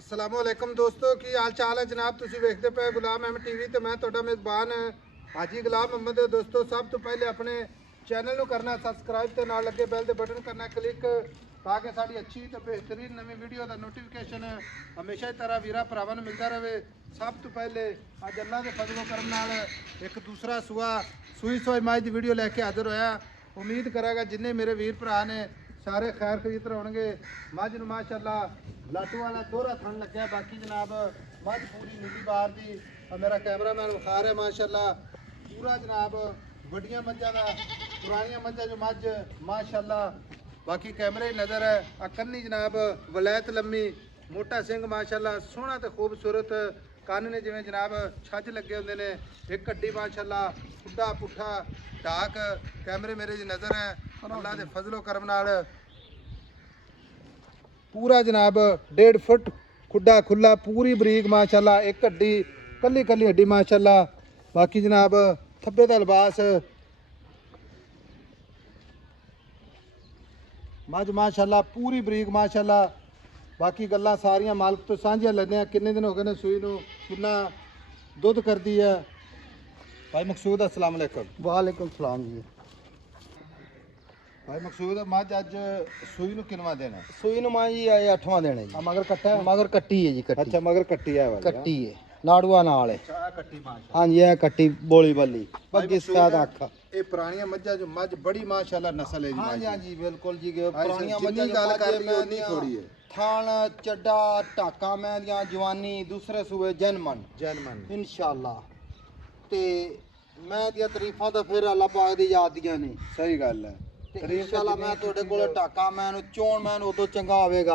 अस्सलामुअलैकुम दोस्तों की हाल चाल है जनाब। तुसीं वेखदे पे गुलाम अहमद टीवी ते मैं तुहाडा मेज़बान हाजी गुलाम अहमद। दोस्तों सब तो पहले अपने चैनल ਨੂੰ करना सबसक्राइब ਤੇ ਨਾਲ ਲੱਗੇ ਬੈਲ ਦੇ ਬਟਨ ਕਰਨਾ ਕਲਿੱਕ ਤਾਂ ਕਿ ਸਾਡੀ ਅੱਛੀ ਤੇ ਬਿਹਤਰੀਨ ਨਵੀਂ ਵੀਡੀਓ ਦਾ ਨੋਟੀਫਿਕੇਸ਼ਨ ਹਮੇਸ਼ਾ ਹੀ ਤਰ੍ਹਾਂ ਵੀਰਾਂ ਭਰਾਵਾਂ ਨੂੰ ਮਿਲਦਾ ਰਹੇ। ਸਭ ਤੋਂ ਪਹਿਲੇ ਅੱਜ ਅੱਲਾ ਦੇ ਫਜ਼ਲ ਕਰਮ ਨਾਲ ਇੱਕ ਦੂਸਰਾ ਸੂਈ ਸੋਈ ਮਾਝ ਦੀ ਵੀਡੀਓ ਲੈ ਕੇ ਹਾਜ਼ਰ ਹੋਇਆ। ਉਮੀਦ ਕਰਾਂਗਾ ਜਿੰਨੇ ਮੇਰੇ ਵੀਰ ਭਰਾ ਨੇ ਸਾਰੇ ਖੈਰ ਖਰੀਦ ਹੋਣਗੇ। ਮੱਝ ਨੂੰ ਮਾਸ਼ਾਅੱਲਾ ਲਾਟੂ ਵਾਲਾ ਦੋਹਰਾ ਥਣ ਲੱਗਿਆ। ਬਾਕੀ ਜਨਾਬ ਮੱਝ ਪੂਰੀ ਨੀਲੀ ਬਾਰ ਦੀ ਮੇਰਾ ਕੈਮਰਾਮੈਨ ਵਿਖਾ ਰਿਹਾ ਮਾਸ਼ਾਅੱਲਾ ਪੂਰਾ ਜਨਾਬ ਵੱਡੀਆਂ ਮੱਝਾਂ ਦਾ ਪੁਰਾਣੀਆਂ ਮੱਝਾਂ ਜੋ ਮੱਝ ਮਾਸ਼ਾਅੱਲਾ ਬਾਕੀ ਕੈਮਰੇ ਨਜ਼ਰ ਹੈ। ਆ ਕੰਨੀ ਜਨਾਬ ਵਲੈਤ ਲੰਮੀ ਮੋਟਾ ਸਿੰਘ ਮਾਸ਼ਾਅੱਲਾ ਸੋਹਣਾ ਤੇ ਖੂਬਸੂਰਤ ਕੰਨ ਨੇ ਜਿਵੇਂ ਜਨਾਬ ਛੱਜ ਲੱਗੇ ਹੁੰਦੇ ਨੇ। ਇੱਕ ਹੱਡੀ ਮਾਸ਼ਾਅੱਲਾ ਖੁੱਡਾ ਪੁੱਠਾ ਢਾਕ ਕੈਮਰੇ ਮੇਰੇ ਦੀ ਨਜ਼ਰ ਹੈ। ਅੱਲਾ ਦੇ ਫਜ਼ਲੋ ਕਰਮ ਨਾਲ पूरा जनाब 1.5 फुट खुड्डा खुला पूरी बरीक माशाल्लाह। एक हड्डी कली कली हड्डी माशाल्लाह। बाकी जनाब थब्बे का लिबास मझ माशाल्लाह पूरी बरीक माशाल्लाह। बाकी गल्लां सारियां मालक तो सांझियां लैने। किन्ने दिन हो गए ने सूई नूं किन्ना दुध करदी है भाई मकसूद। अस्सलाम वालेकुम। वालेकुम सलाम जी। भाई मकसूद मझ अज सूई नूं किनवा देना? सूई नु मां जी आए 8वां देना जी। मगर कट्टा है? मगर कट्टी है जी। कट्टी अच्छा मगर कट्टी है वाली कट्टी है लाड़ूआ नाल है। अच्छा कट्टी माशाल्लाह। हां जी ये कट्टी बोली बल्ली बग्गी सकाद अख। ये पुरानी मज्जा जो मज बड़ी माशाल्लाह नस्ल है जी। हां जी हां जी बिल्कुल जी। पुरानी मज्जा गल कर ली उतनी थोड़ी है। थान चड्डा ढाका मैं दियां जवानी दूसरे सूबे जनमन इंशाअल्लाह ते मैं दियां तारीफां तो फिर अल्लाह पाक दी याद दियां ने। सही गल है। इंशाअल्लाह मैं ਤੁਹਾਡੇ ਕੋਲ ਢਾਕਾ ਮੈਂ ਨੂੰ ਚੋਣ ਮੈਂ ਉਦੋਂ ਚੰਗਾ ਹੋਵੇਗਾ।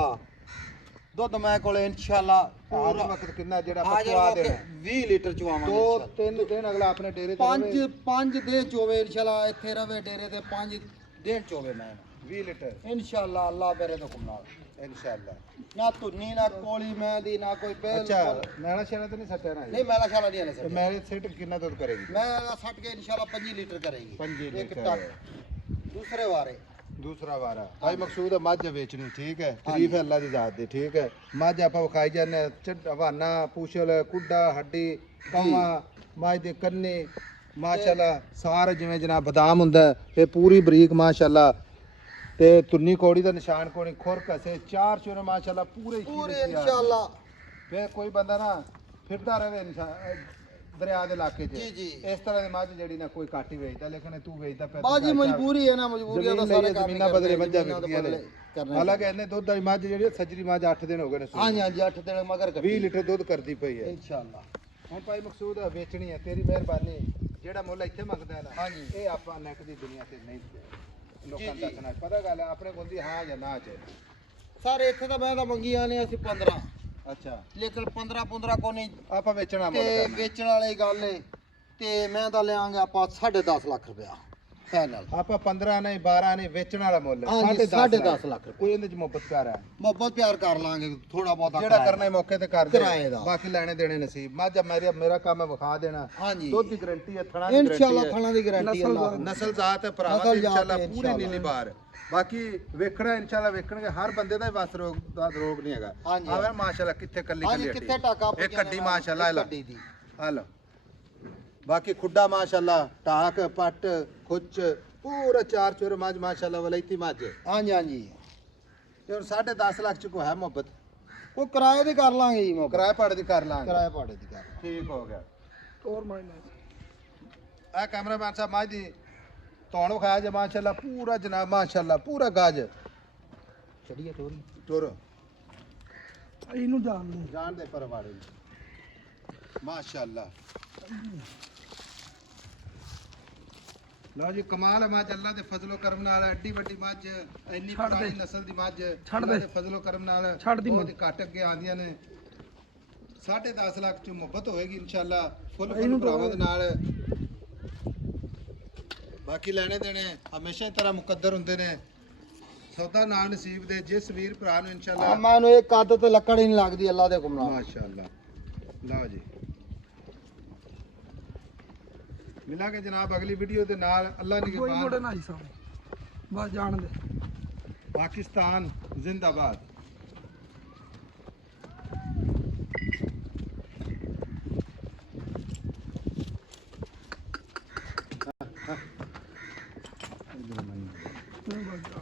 ਦੁੱਧ ਮੈਂ ਕੋਲ ਇੰਸ਼ਾਅੱਲਾ ਹਰ ਵਕਤ ਕਿੰਨਾ ਜਿਹੜਾ ਪਕਵਾ ਦੇਣਾ 20 ਲੀਟਰ ਚਵਾਵਾਂਗੇ। 2-3 ਦਿਨ ਅਗਲਾ ਆਪਣੇ ਡੇਰੇ ਤੇ ਪੰਜ ਦੇ ਚੋਵੇ ਇੰਸ਼ਾਅੱਲਾ ਇੱਥੇ ਰਵੇ ਡੇਰੇ ਤੇ 5 ਦਿਨ ਚੋਵੇ ਮੈਂ 20 ਲੀਟਰ ਇੰਸ਼ਾਅੱਲਾ ਅੱਲਾਹ ਮੇਰੇ ਤੋਂ ਹੁਕਮ ਨਾਲ इंशाअल्लाह। ਨਾ ਧੁੰਨੀ ਨਾ ਕੋਲੀ ਮੈਂ ਦੀ ਨਾ ਕੋਈ ਪਹਿਲ। अच्छा नैना शेना तो नहीं सट्टा ना? ਨਹੀਂ ਮੈਲਾ ਸ਼ਾਲਾ ਨਹੀਂ तो मेरे सेट कितना दूध करेगी? ਮੈਂ ਸੱਟ ਕੇ ਇੰਸ਼ਾਅੱਲਾ 5 ਲੀਟਰ ਕਰੇਗੀ। 5 ਇੱਕ लीटर ਟੱਕ ਦੂਸਰੇ ਵਾਰੇ दूसरा वारा भाई मकसूद है मझ बेचनी ठीक है। तारीफ है अल्लाह दी जात दी ठीक है। मझ आप विखाई जाने हवाना पूछल कुड्डा हड्डी कवा मझ दे कन्ने माशाल्लाह सारे जिवें जनाब बादाम हुंदा है पूरी बरीक माशाल्लाह ते तुन्नी कोड़ी दा निशान कोनी खुर कसे चार चोरे माशाल्लाह पूरे इंशाअल्लाह। फिर कोई बंदा ना फिरदा रहे दरिया दे इलाके च जी जी इस तरह दी मझ जेड़ी ना कोई काटी वेचदा लेकिन तू वेचदा पे बाजी मजबूरी है ना मजबूरी तो सारे काम ਜ਼ਮੀਨਾਂ ਬਦਲੇ ਮੱਝਾਂ ਵਿਕਦੀਆਂ ਨੇ। करना। ਹਾਲਾਂਕਿ ਇਹਨੇ ਦੁੱਧ ਵਾਲੀ ਮੱਝ ਜਿਹੜੀ ਸੱਜਰੀ ਮੱਝ 8 ਦਿਨ ਹੋ ਗਏ ਨੇ हाँ जी हाँ जी 8 दिन मगर 20 ਲੀਟਰ ਦੁੱਧ ਕਰਦੀ ਪਈ ਹੈ। इंशाअल्लाह। ਹੁਣ ਭਾਈ ਮਕਸੂਦ ਹੈ ਵੇਚਣੀ ਹੈ ਤੇਰੀ ਮਿਹਰਬਾਨੀ। ਜਿਹੜਾ ਮੁੱਲ ਇੱਥੇ ਮੰਗਦਾ ਹੈ ਨਾ हाँ जी ਇਹ ਆਪਾਂ ਨੈਟ ਦੀ ਦੁਨੀਆ ਤੇ ਨਹੀਂ ਲੋਕਾਂ ਨੂੰ ਦੱਸਣਾ ਪਤਾ ਗੱਲ ਹੈ ਆਪਣੇ ਕੋਲ ਦੀ ਹਾਂ ਜਾਂ ਨਾ ਚ। सारे इत्थे तो मैं तो मंगी आने असि 15 ਅੱਛਾ लेकिन 15 को नहीं ਆਪਾਂ ਵੇਚਣਾ ਮੁੱਲ ते ਕਰਨਾ। बेचण वाली गल है ते मैं तो लेंगे आप 10.5 लाख रुपया फाइनल। ਆਪਾਂ 15 ਨਹੀਂ 12 ਨਹੀਂ ਵੇਚਣ ਵਾਲਾ ਮੁੱਲ हाँ जी 10.5 लाख रुपया ਕੋਈ ਇਹਦੇ ਚ ਮੁਹੱਬਤ ਕਰ ਹੈ मोहब्बत प्यार कर लांगे थोड़ा बहुत ਜਿਹੜਾ ਕਰਨਾ ਹੈ ਮੌਕੇ ਤੇ ਕਰ ਦੇ ਕਿਰਾਏ ਦਾ। ਬਾਕੀ ਲੈਣੇ ਦੇਣੇ ਨਸੀਬ। ਮੱਝ ਮੇਰਾ ਕੰਮ ਹੈ ਵਿਖਾ ਦੇਣਾ। हाँ जी ਦੁੱਧ ਦੀ ਗਾਰੰਟੀ ਹੈ ਥਣਾ ਦੀ इंशाअल्लाह ਗਾਰੰਟੀ थाना दी गारंटी ਹੈ अल्लाह ਨਸਲ ਜ਼ਾਤ ਹੈ ਭਰਾਵਾ ਨਸਲ ਦੀ ਜ਼ਾਤ ਇੰਸ਼ਾਅੱਲਾ ਹੈ, ਪੂਰੀ ਇੰਸ਼ਾਅੱਲਾ। ਨੀਲੀ ਬਾਰ। ਬਾਕੀ ਵੇਖਣਾ ਇੰਸ਼ਾਅੱਲਾ ਵੇਖਣਗੇ ਹਰ ਬੰਦੇ ਦਾ ਹੀ ਵਸ ਰੋਗ ਦਾ ਰੋਗ ਨਹੀਂ ਹੈਗਾ। हाँ जी ਆਵੇ ਮਾਸ਼ਾਅੱਲਾ ਕਿੱਥੇ ਕੱਲੀ हाँ ਕੱਲੀ जी कितने टाका ਇੱਕ ਹੱਡੀ ਮਾਸ਼ਾਅੱਲਾ हड्डी दी। ਹਲ ਬਾਕੀ ਖੁੱਡਾ ਮਾਸ਼ਾਅੱਲਾ ਟਾਕ ਪੱਟ ਖੁੱਚ ਪੂਰਾ ਚਾਰ ਚੋਰ ਮੱਝ ਮਾਸ਼ਾਅੱਲਾ ਵਲੈਤੀ ਮੱਝ। हाँ जी हाँ जी ਤੇ ਹੁਣ 10.5 ਲੱਖ ਚ ਕੋ ਹੈ ਮੁਹੱਬਤ वो किराए दी कर लांगे जी मौका ਕਿਰਾਏ ਪਾੜ ਦੀ ਕਰ ਲਾਂਗੇ। किराए भाड़े दी कर ਠੀਕ ਹੋ ਗਿਆ। और ਇਹ ਕੈਮਰਾਮੈਨ ਸਾਹਿਬ ਮੱਝ ਦੀ ਧੌਣ ਵਿਖਾਇਆ ਜੇ ਮਾਸ਼ਾਅੱਲਾ ਪੂਰਾ ਜਨਾਬ ਮਾਸ਼ਾਅੱਲਾ ਪੂਰਾ ਗਾਜ चढ़िए टोरी ਟੁਰ ਇਹਨੂੰ ਜਾਣ ਦੇ ਜਾਣ ਦੇ ਪਰਵਾੜੇ ਮਾਸ਼ਾਅੱਲਾ। ਲਓ ਜੀ ਕਮਾਲ ਹੈ ਮੱਝ ਅੱਲਾ ਦੇ ਫਜ਼ਲੋ ਕਰਮ ਨਾਲ ਐਡੀ ਵੱਡੀ ਮੱਝ ਇੰਨੀ ਪੁਰਾਣੀ ਨਸਲ ਦੀ ਮੱਝ ਅੱਲਾ ਦੇ ਫਜ਼ਲੋ ਕਰਮ ਨਾਲ ਬਹੁਤ ਘੱਟ ਅੱਗੇ ਆਉਂਦੀਆਂ ਨੇ। 10.5 ਲੱਖ ਚ ਮੁਹੱਬਤ ਹੋਏਗੀ ਇਨਸ਼ਾਅੱਲਾ ਫੁੱਲ ਭਰਾਵਾਂ ਦੇ ਨਾਲ। ਬਾਕੀ ਲੈਣੇ ਦੇਣੇ ਹਮੇਸ਼ਾ ਹੀ ਤਰ੍ਹਾਂ ਮੁਕੱਦਰ ਹੁੰਦੇ ਨੇ। ਸੌਦਾ ਨਾਲ ਨਸੀਬ ਦੇ ਜਿਸ ਵੀਰ ਭਰਾ ਨੂੰ ਇਨਸ਼ਾਅੱਲਾ ਮੈਨੂੰ ਇੱਕ ਆਦਤ ਤੇ ਲੱਕੜ ਹੀ ਨਹੀਂ ਲੱਗਦੀ ਅੱਲਾ ਦੇ ਹੁਕਮ ਨਾਲ। ਮਾਸ਼ਾਅੱਲਾ। ਲਓ ਜੀ ਮਿਲਾਂਗੇ ਜਨਾਬ ਅਗਲੀ ਵੀਡੀਓ ਦੇ ਨਾਲ। ਅੱਲਾ ਨਿਗਹਿਬਾਨ। ਬਸ ਜਾਣ ਦੇ। पाकिस्तान जिंदाबाद। ਨਹੀਂ ਬਸ